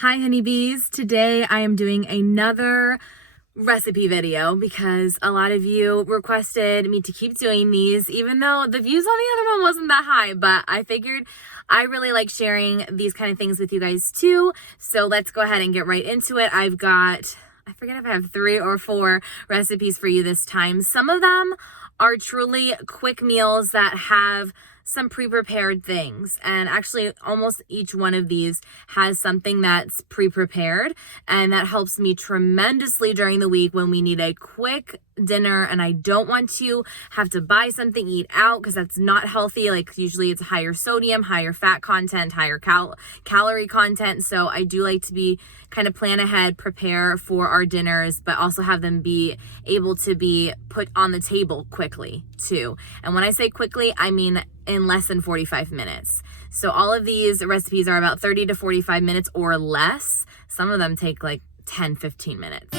Hi honeybees, today I am doing another recipe video because a lot of you requested me to keep doing these even though the views on the other one wasn't that high, but I figured I really like sharing these kind of things with you guys too. So let's go ahead and get right into it. I forget if I have 3 or 4 recipes for you this time. Some of them are truly quick meals that have some pre-prepared things, and actually almost each one of these has something that's pre-prepared, and that helps me tremendously during the week when we need a quick dinner and I don't want to have to buy something, eat out, because that's not healthy. Like usually it's higher sodium, higher fat content, higher calorie content. So I do like to be kind of plan ahead, prepare for our dinners, but also have them be able to be put on the table quickly too. And when I say quickly, I mean in less than 45 minutes. So all of these recipes are about 30 to 45 minutes or less. Some of them take like 10, 15 minutes.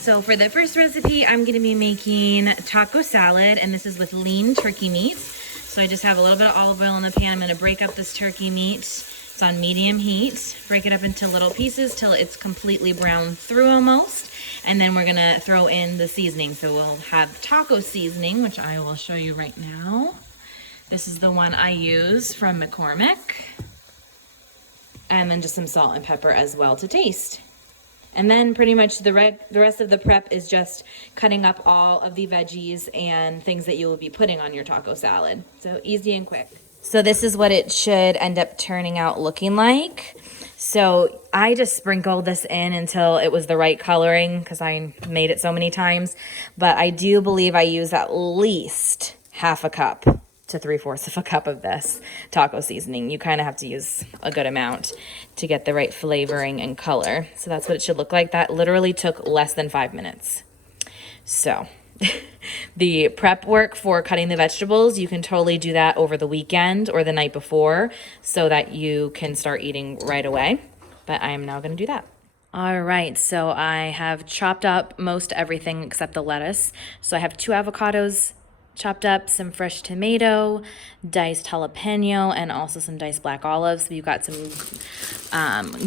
So for the first recipe, I'm gonna be making taco salad, and this is with lean turkey meat. So I just have a little bit of olive oil in the pan. I'm gonna break up this turkey meat. It's on medium heat. Break it up into little pieces till it's completely brown through almost. And then we're gonna throw in the seasoning. So we'll have taco seasoning, which I will show you right now. This is the one I use from McCormick. And then just some salt and pepper as well to taste. And then pretty much the rest of the prep is just cutting up all of the veggies and things that you will be putting on your taco salad. So easy and quick. So this is what it should end up turning out looking like. So I just sprinkled this in until it was the right coloring because I made it so many times. But I do believe I use at least half a cup to 3/4 of a cup of this taco seasoning. You kind of have to use a good amount to get the right flavoring and color. So that's what it should look like. That literally took less than 5 minutes. So the prep work for cutting the vegetables, you can totally do that over the weekend or the night before so that you can start eating right away. But I am now going to do that. All right, so I have chopped up most everything except the lettuce. So I have 2 avocados chopped up, some fresh tomato, diced jalapeno, and also some diced black olives. We've got some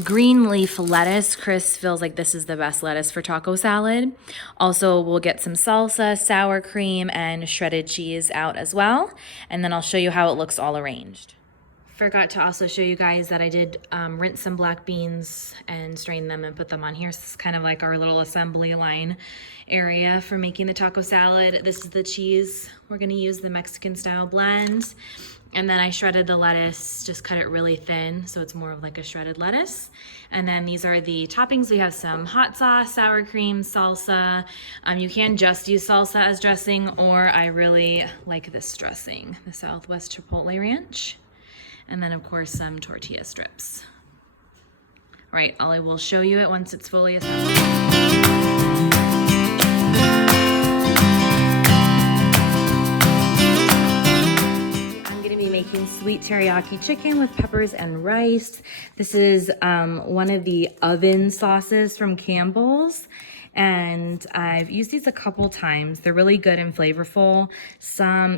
green leaf lettuce. Chris feels like this is the best lettuce for taco salad. Also, we'll get some salsa, sour cream, and shredded cheese out as well. And then I'll show you how it looks all arranged. Forgot to also show you guys that I did rinse some black beans and strain them and put them on here. So this is kind of like our little assembly line area for making the taco salad. This is the cheese. We're gonna use the Mexican style blend. And then I shredded the lettuce, just cut it really thin so it's more of like a shredded lettuce. And then these are the toppings. We have some hot sauce, sour cream, salsa. You can just use salsa as dressing, or I really like this dressing, the Southwest Chipotle Ranch. And then of course some tortilla strips. All right, I will show you it once it's fully assembled. I'm gonna be making sweet teriyaki chicken with peppers and rice. This is one of the oven sauces from Campbell's. And I've used these a couple times. They're really good and flavorful.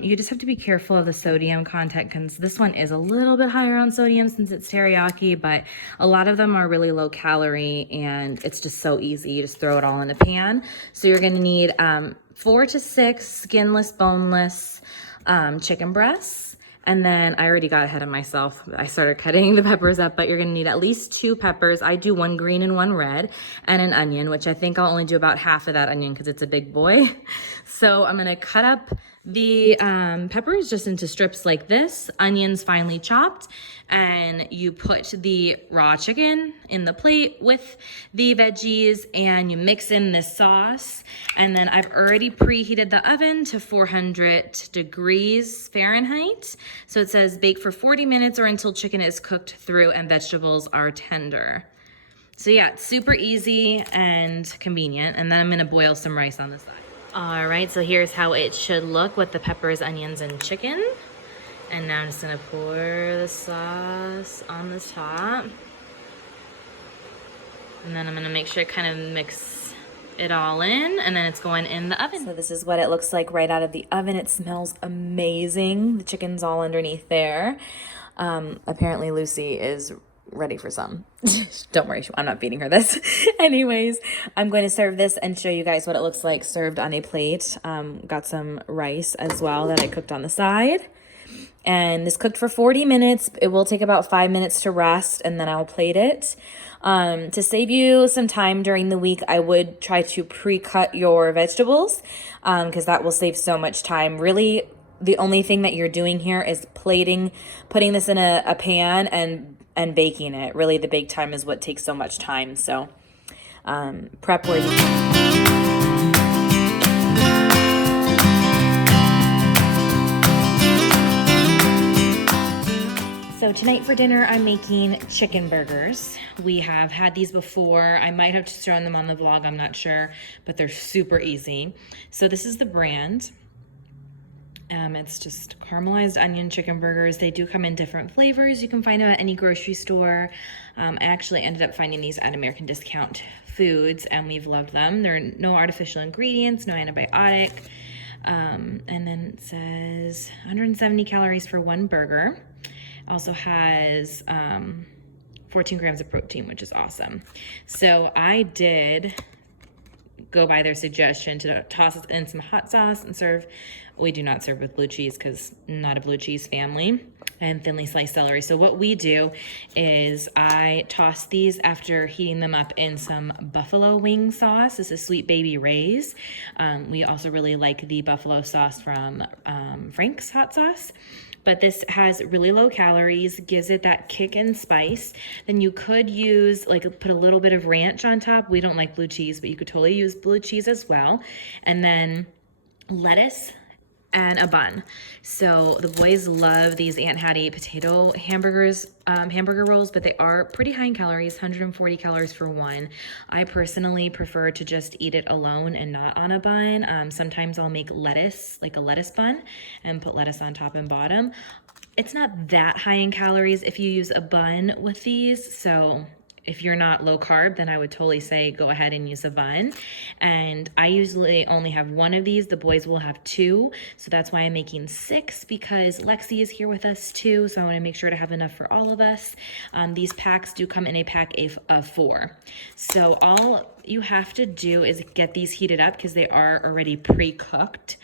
You just have to be careful of the sodium content because this one is a little bit higher on sodium since it's teriyaki, but a lot of them are really low calorie and it's just so easy. You just throw it all in a pan. So you're gonna need 4 to 6 skinless, boneless chicken breasts. And then I already got ahead of myself. I started cutting the peppers up, but you're gonna need at least 2 peppers. I do 1 green and 1 red, and an onion, which I think I'll only do about half of that onion because it's a big boy. So I'm gonna cut up the peppers just into strips like this, onions finely chopped, and you put the raw chicken in the plate with the veggies and you mix in this sauce. And then I've already preheated the oven to 400 degrees Fahrenheit. So it says bake for 40 minutes or until chicken is cooked through and vegetables are tender. So yeah, it's super easy and convenient. And then I'm gonna boil some rice on the side. All right, so here's how it should look with the peppers, onions, and chicken. And now I'm just gonna pour the sauce on the top. And then I'm gonna make sure it kind of mix it all in, and then it's going in the oven. So this is what it looks like right out of the oven. It smells amazing. The chicken's all underneath there. Apparently Lucy is ready for some. Don't worry, I'm not feeding her this. Anyways, I'm going to serve this and show you guys what it looks like served on a plate. Got some rice as well that I cooked on the side. And this cooked for 40 minutes. It will take about 5 minutes to rest, and then I'll plate it. To save you some time during the week, I would try to pre-cut your vegetables because that will save so much time. Really, the only thing that you're doing here is plating, putting this in a pan and baking it. Really, the bake time is what takes so much time. So prep where you can. So tonight for dinner, I'm making chicken burgers. We have had these before. I might have just thrown them on the vlog, I'm not sure, but they're super easy. So this is the brand. It's just caramelized onion chicken burgers. They do come in different flavors. You can find them at any grocery store. I actually ended up finding these at American Discount Foods, and we've loved them. There are no artificial ingredients, no antibiotic. And then it says 170 calories for one burger. Also has 14 grams of protein, which is awesome. So I did go by their suggestion to toss in some hot sauce and serve. We do not serve with blue cheese because not a blue cheese family, and thinly sliced celery. So what we do is I toss these after heating them up in some buffalo wing sauce. This is Sweet Baby Ray's. We also really like the buffalo sauce from Frank's Hot Sauce. But this has really low calories, gives it that kick and spice. Then you could use, like, put a little bit of ranch on top. We don't like blue cheese, but you could totally use blue cheese as well. And then lettuce and a bun. So the boys love these Aunt Hattie potato hamburgers, hamburger rolls, but they are pretty high in calories, 140 calories for one. I personally prefer to just eat it alone and not on a bun. Sometimes I'll make lettuce, like a lettuce bun, and put lettuce on top and bottom. It's not that high in calories if you use a bun with these, so if you're not low carb, then I would totally say go ahead and use a bun. And I usually only have one of these. The boys will have two. So that's why I'm making 6, because Lexi is here with us too. So I want to make sure to have enough for all of us. These packs do come in a pack of 4. So all you have to do is get these heated up because they are already pre-cooked.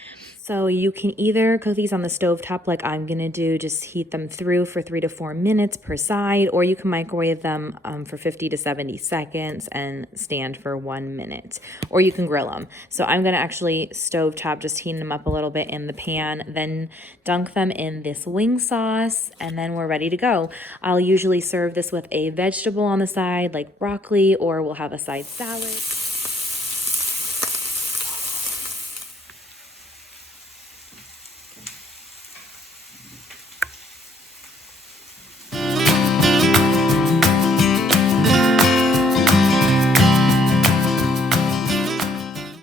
So you can either cook these on the stovetop like I'm going to do, just heat them through for 3 to 4 minutes per side, or you can microwave them for 50 to 70 seconds and stand for 1 minute, or you can grill them. So I'm going to actually stovetop, just heating them up a little bit in the pan, then dunk them in this wing sauce, and then we're ready to go. I'll usually serve this with a vegetable on the side like broccoli, or we'll have a side salad.